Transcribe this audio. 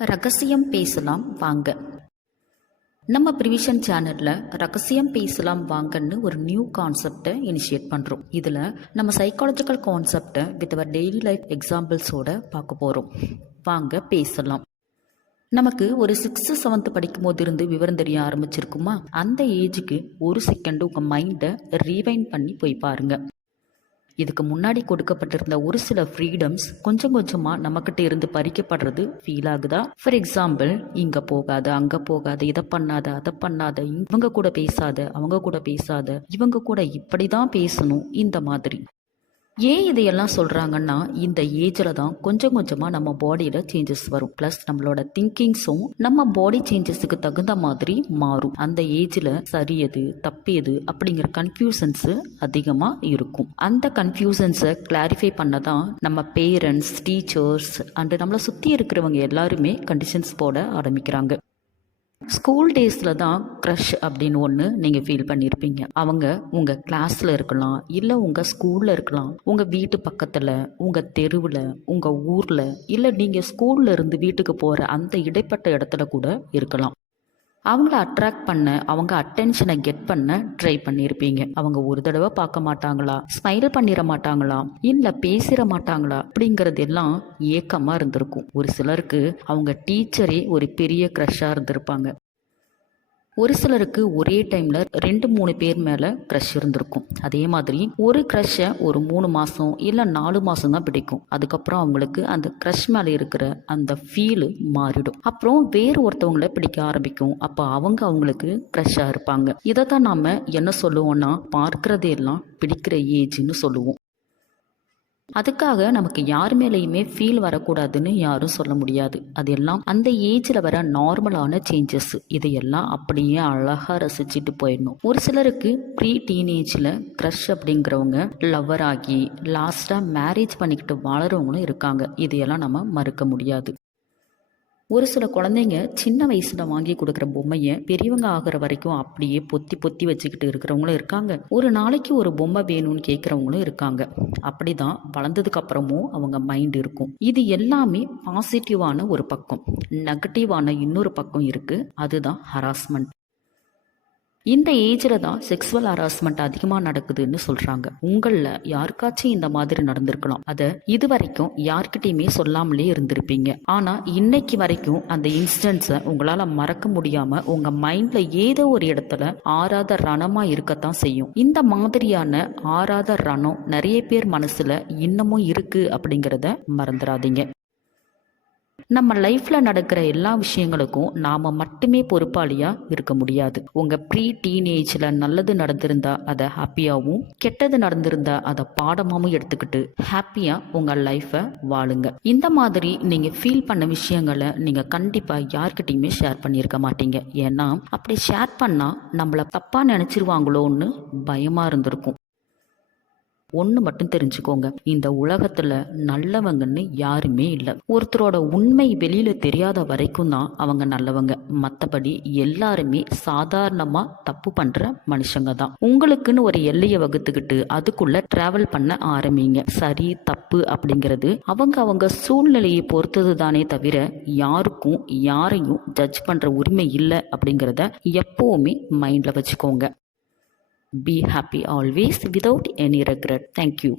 ரகசியம் பேசலாம் வாங்க. நம்ம ப்ரிவிஷன் சேனலில் ரகசியம் பேசலாம் வாங்கன்னு ஒரு நியூ கான்செப்டை இனிஷியேட் பண்ணுறோம். இதில் நம்ம சைக்காலஜிக்கல் கான்செப்டை வித் அவர் டெய்லி லைஃப் எக்ஸாம்பிள்ஸோட பார்க்க போகிறோம். வாங்க பேசலாம். நமக்கு ஒரு 6th 7th படிக்கும் போது இருந்து விவரம் தெரிய ஆரம்பிச்சிருக்குமா? அந்த ஏஜுக்கு ஒரு செகண்ட் உங்கள் மைண்டை ரீவைண்ட் பண்ணி போய் பாருங்கள். இதுக்கு முன்னாடி கொடுக்கப்பட்டிருந்த ஒரு சில ஃப்ரீடம்ஸ் கொஞ்சம் கொஞ்சமாக நம்மக்கிட்ட இருந்து பறிக்கப்படுறது ஃபீல் ஆகுதா? ஃபார் எக்ஸாம்பிள், இங்கே போகாத, அங்கே போகாத, இதை பண்ணாத, அதை பண்ணாத, இவங்க கூட பேசாத, அவங்க கூட பேசாத, இவங்க கூட இப்படி தான் பேசணும், இந்த மாதிரி. ஏன் இதையெல்லாம் சொல்கிறாங்கன்னா, இந்த ஏஜில் தான் கொஞ்சம் கொஞ்சமாக நம்ம பாடியில் சேஞ்சஸ் வரும். ப்ளஸ் நம்மளோட திங்கிங்ஸும் நம்ம பாடி சேஞ்சஸுக்கு தகுந்த மாதிரி மாறும். அந்த ஏஜில் சரி எது தப்பு எது அப்படிங்கிற கன்ஃபியூஷன்ஸு அதிகமாக இருக்கும். அந்த கன்ஃபியூஷன்ஸை கிளாரிஃபை பண்ண தான் நம்ம பேரண்ட்ஸ், டீச்சர்ஸ் அண்டு நம்மளை சுற்றி இருக்கிறவங்க எல்லாருமே கண்டிஷன்ஸ் போட ஆரம்பிக்கிறாங்க. ஸ்கூல் டேஸில் தான் க்ரஷ் அப்படின்னு ஒன்று நீங்கள் ஃபீல் பண்ணியிருப்பீங்க. அவங்க உங்கள் கிளாஸில் இருக்கலாம், இல்லை உங்கள் ஸ்கூலில் இருக்கலாம், உங்கள் வீட்டு பக்கத்தில், உங்கள் தெருவில், உங்கள் ஊரில், இல்லை நீங்கள் ஸ்கூலில் இருந்து வீட்டுக்கு போகிற அந்த இடைப்பட்ட இடத்துல கூட இருக்கலாம். அவங்கள அட்ராக்ட் பண்ண, அவங்க அட்டென்ஷனை கெட் பண்ண ட்ரை பண்ணியிருப்பீங்க. அவங்க ஒரு தடவை பார்க்க மாட்டாங்களா, ஸ்மைல் பண்ணிட மாட்டாங்களா, இல்லை பேசிட மாட்டாங்களா அப்படிங்கிறது எல்லாம் ஏக்கமாக இருந்திருக்கும். ஒரு சிலருக்கு அவங்க டீச்சரே ஒரு பெரிய க்ரஷ்ஷாக இருந்திருப்பாங்க. ஒரு சிலருக்கு ஒரே டைமில் 2-3 பேர் மேலே க்ரஷ் இருந்திருக்கும். அதே மாதிரி ஒரு க்ரஷ்ஷை ஒரு 3 மாதம் இல்லை 4 மாதம் தான் பிடிக்கும். அதுக்கப்புறம் அவங்களுக்கு அந்த க்ரஷ் மேலே இருக்கிற அந்த ஃபீலு மாறிடும். அப்புறம் வேறு ஒருத்தவங்களை பிடிக்க ஆரம்பிக்கும். அப்போ அவங்களுக்கு க்ரஷ்ஷாக இருப்பாங்க. இதை தான் நாம் என்ன சொல்லுவோம்னா, பார்க்குறதே எல்லாம் பிடிக்கிற ஏஜ்னு சொல்லுவோம். அதுக்காக நமக்கு யார் மேலேயுமே ஃபீல் வரக்கூடாதுன்னு யாரும் சொல்ல முடியாது. அது எல்லாம் அந்த ஏஜில் வர நார்மலான சேஞ்சஸ். இதையெல்லாம் அப்படியே அழகாக ரசிச்சுட்டு போயிடணும். ஒரு சிலருக்கு ப்ரீ டீனேஜில் க்ரஷ் அப்படிங்கிறவங்க லவ்வர் ஆகி லாஸ்ட்டாக மேரேஜ் பண்ணிக்கிட்டு வாழறவங்களும் இருக்காங்க. இதையெல்லாம் நம்ம மறுக்க முடியாது. ஒரு சில குழந்தைங்க சின்ன வயசில் வாங்கி கொடுக்குற பொம்மையை பெரியவங்க ஆகிற வரைக்கும் அப்படியே பொத்தி பொத்தி வச்சுக்கிட்டு இருக்கிறவங்களும் இருக்காங்க. ஒரு நாளைக்கு ஒரு பொம்மை வேணும்னு கேட்குறவங்களும் இருக்காங்க. அப்படி தான் வளர்ந்ததுக்கு அப்புறமும் அவங்க மைண்ட் இருக்கும். இது எல்லாமே பாசிட்டிவான ஒரு பக்கம். நெகட்டிவான இன்னொரு பக்கம் இருக்குது. அதுதான் ஹராஸ்மெண்ட். இந்த ஏஜில் தான் செக்ஸுவல் ஹராஸ்மெண்ட் அதிகமாக நடக்குதுன்னு சொல்கிறாங்க. உங்களில் யாருக்காச்சும் இந்த மாதிரி நடந்திருக்கலாம். அதை இது வரைக்கும் யார்கிட்டையுமே சொல்லாமலே இருந்திருப்பீங்க. ஆனால் இன்னைக்கு வரைக்கும் அந்த இன்சிடென்ட்ஸை உங்களால் மறக்க முடியாமல் உங்கள் மைண்டில் ஏதோ ஒரு இடத்துல ஆறாத ரணமாக இருக்கத்தான் செய்யும். இந்த மாதிரியான ஆறாத ரணம் நிறைய பேர் மனசில் இன்னமும் இருக்குது அப்படிங்கிறத மறந்துடாதீங்க. நம்ம லைஃப்பில் நடக்கிற எல்லா விஷயங்களுக்கும் நாம் மட்டுமே பொறுப்பாளியாக இருக்க முடியாது. உங்கள் ப்ரீ டீனேஜில் நல்லது நடந்திருந்தா அதை ஹாப்பியாகவும், கெட்டது நடந்திருந்தா அதை பாடமாகவும் எடுத்துக்கிட்டு ஹாப்பியாக உங்கள் லைஃப்பை வாழுங்க. இந்த மாதிரி நீங்கள் ஃபீல் பண்ண விஷயங்களை நீங்கள் கண்டிப்பாக யார்கிட்டையுமே ஷேர் பண்ணியிருக்க மாட்டீங்க. ஏன்னா அப்படி ஷேர் பண்ணால் நம்மளை தப்பாக நினச்சிருவாங்களோன்னு பயமாக இருந்திருக்கும். ஒன்று மட்டும் தெரிஞ்சுக்கோங்க, இந்த உலகத்தில் நல்லவங்கன்னு யாருமே இல்லை. ஒருத்தரோட உண்மை வெளியில் தெரியாத வரைக்கும் தான் அவங்க நல்லவங்க. மற்றபடி எல்லாருமே சாதாரணமாக தப்பு பண்ணுற மனுஷங்க தான். உங்களுக்குன்னு ஒரு எல்லையை வகுத்துக்கிட்டு அதுக்குள்ளே ட்ராவல் பண்ண ஆரம்பிங்க. சரி தப்பு அப்படிங்கிறது அவங்க சூழ்நிலையை பொறுத்தது தானே தவிர யாருக்கும் யாரையும் ஜட்ஜ் பண்ணுற உரிமை இல்லை அப்படிங்கிறத எப்போவுமே மைண்டில் வச்சுக்கோங்க. Be happy always without any regret. Thank you.